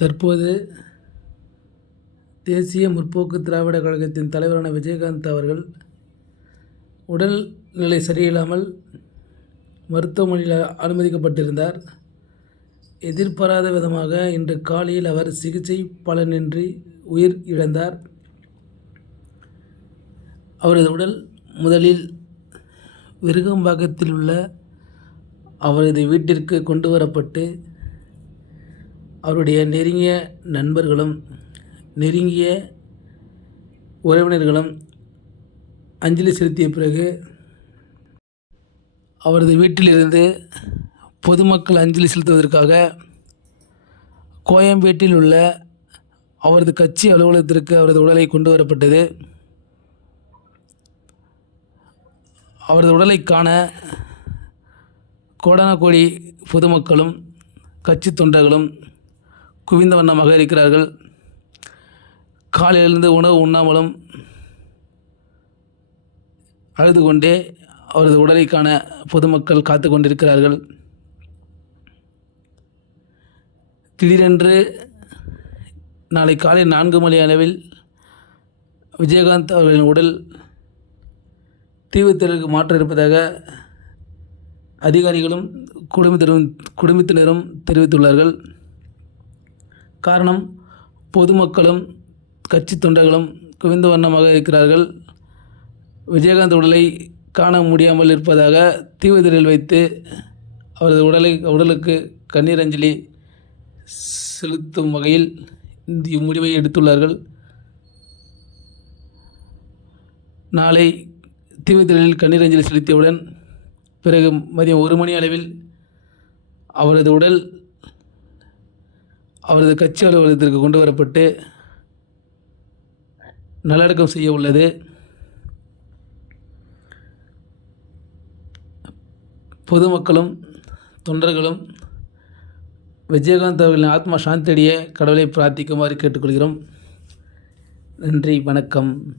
தற்போது தேசிய முற்போக்கு திராவிட கழகத்தின் தலைவரான விஜயகாந்த் அவர்கள் உடல்நிலை சரியில்லாமல் மருத்துவமனையில் அனுமதிக்கப்பட்டிருந்தார். எதிர்பாராத விதமாக இன்று காலையில் அவர் சிகிச்சை பலனின்றி உயிர் இழந்தார். அவரது உடல் முதலில் விருகம்பாக்கத்தில் உள்ள அவரது வீட்டிற்கு கொண்டு வரப்பட்டு அவருடைய நெருங்கிய நண்பர்களும் நெருங்கிய உறவினர்களும் அஞ்சலி செலுத்திய பிறகு அவரது வீட்டிலிருந்து பொதுமக்கள் அஞ்சலி செலுத்துவதற்காக கோயம்பேட்டில் உள்ள அவரது கட்சி அலுவலகத்திற்கு அவரது உடலை கொண்டு வரப்பட்டது. அவரது உடலை காண கோடனக்கோடி பொதுமக்களும் கட்சி தொண்டர்களும் குவிந்த வண்ணமாக இருக்கிறார்கள். காலையிலிருந்து உணவு உண்ணாமலும் அழுது கொண்டே அவரது உடலை காண பொதுமக்கள் காத்து கொண்டிருக்கிறார்கள். திடீரென்று நாளை காலை நான்கு மணி அளவில் விஜயகாந்த் அவர்களின் உடல் தீவிரத்திற்கு மாற்ற இருப்பதாக அதிகாரிகளும் குடும்பத்தினரும் குடும்பத்தினரும் தெரிவித்துள்ளார்கள். காரணம் பொதுமக்களும் கட்சி தொண்டர்களும் குவிந்த வண்ணமாக இருக்கிறார்கள். விஜயகாந்த் உடலை காண முடியாமல் இருப்பதாக தீவுத்திரையில் வைத்து அவரது உடலை உடலுக்கு கண்ணீர் அஞ்சலி செலுத்தும் வகையில் இந்த இம்முடிவை எடுத்துள்ளார்கள். நாளை தீவிரத்தில் கண்ணீர் அஞ்சலி செலுத்தியவுடன் பிறகு மதியம் ஒரு மணி அளவில் அவரது உடல் அவரது கட்சி அலுவலகத்திற்கு கொண்டு வரப்பட்டு நல்லடக்கம் செய்ய உள்ளது. பொதுமக்களும் தொண்டர்களும் விஜயகாந்த் அவர்களின் ஆத்மா சாந்தியடைய கடவுளை பிரார்த்திக்குமாறு கேட்டுக்கொள்கிறோம். நன்றி வணக்கம்.